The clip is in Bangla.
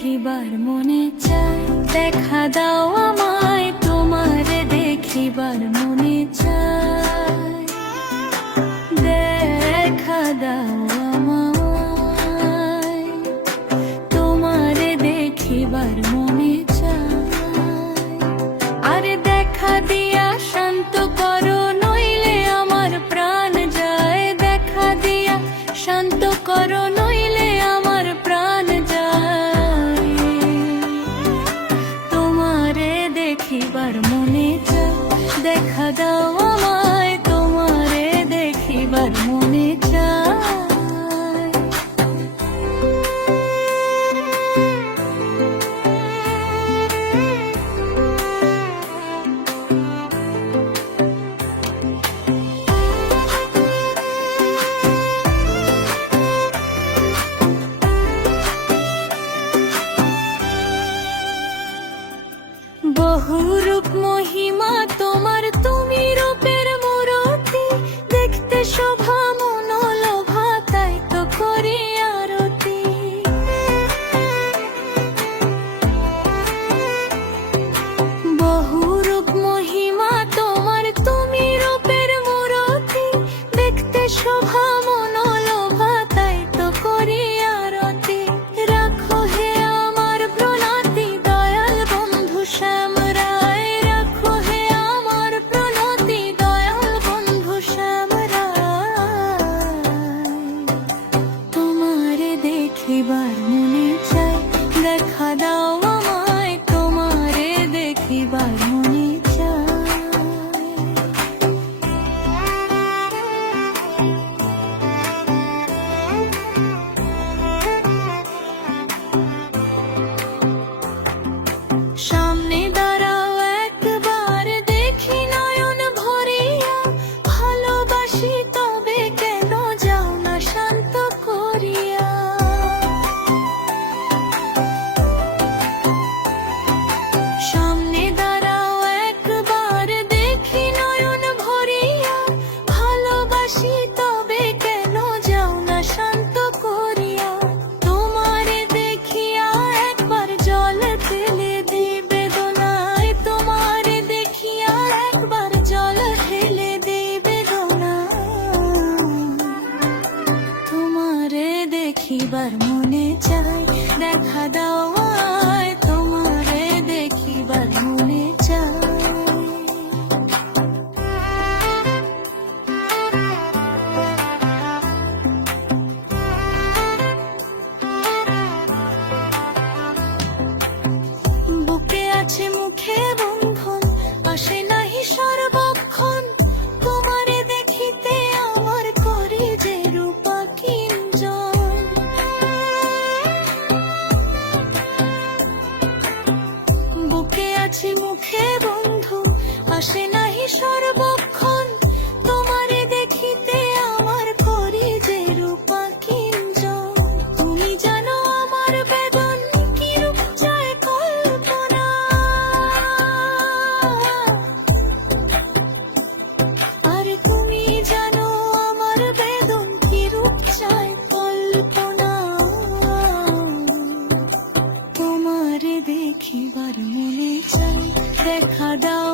দেখিবার মনে চায়, দেখা দাও আমায় তোমারে দেখিবার মনে চায়, দেখা দাও আমায় তোমারে দেখিবার মনে চায়। আরে দেখা দিয়া শান্ত করো নইলে আমার প্রাণ যায়, দেখা দিয়া শান্ত করো নইলে আমার প্রাণ যায়, তোমারে দেখিবার মনে চায়, দেখা দাও আমায় তোমারে দেখিবার মনে চায়। বহুরূপ মহিমা তোমার, তুমি রূপের মূরতি, দেখতে শোভা মনোলোভা তাই তো করি আরতি। বহুরূপ মহিমা তোমার, তুমি রূপের মূরতি, দেখতে শোভা মনোলোভা তাই তো করি আরতি। রাখো হে আমার প্রণতি দয়াল বন্ধু শ্যাম রায়, রাখো হে আমার প্রণতি দয়াল বন্ধু শ্যাম রায়, তোমারে দেখিবার মনে চায়, দেখা দাও আমায় তোমারে দেখিবার মনে চায়। সামনে দাঁড়াও একবার দেখি নয়ন ভরিয়া, ভালোবাসি তবে কেন যাও না শান্ত করিয়া। সামনে দাঁড়াও একবার দেখি নয়ন ভরিয়া, ভালোবাসি তবে কেন যাও না শান্ত করিয়া। তোমারে দেখিয়া একবার জল ফেলে দিই বেদনায়, তোমারে দেখিয়া একবার জল ফেলে দিই বেদনায়, তোমারে দেখিবার মনে চায়, দেখা দাও আমায় তোমারে দেখিবার মনে চায়। বুকে আছে মুখে বন্ধন, আসে নাহি সর্বক্ষণ, তোমারে দেখিতে আমার করে যে রূপা কিঞ্জন। বুকে আছে মুখে বন্ধু, আসে নাহি সর্বক্ষণ, তোমারে দেখিতে আমার করে যে রূপা কিঞ্জন। তুমি জানো আমার বেদন কি রূপ চায় কল্পনা, আর তুমি জানো আমার বেদন কি রূপ চায় কল্পনা, তোমারে দেখিবার মনে চায়, দেখা দাও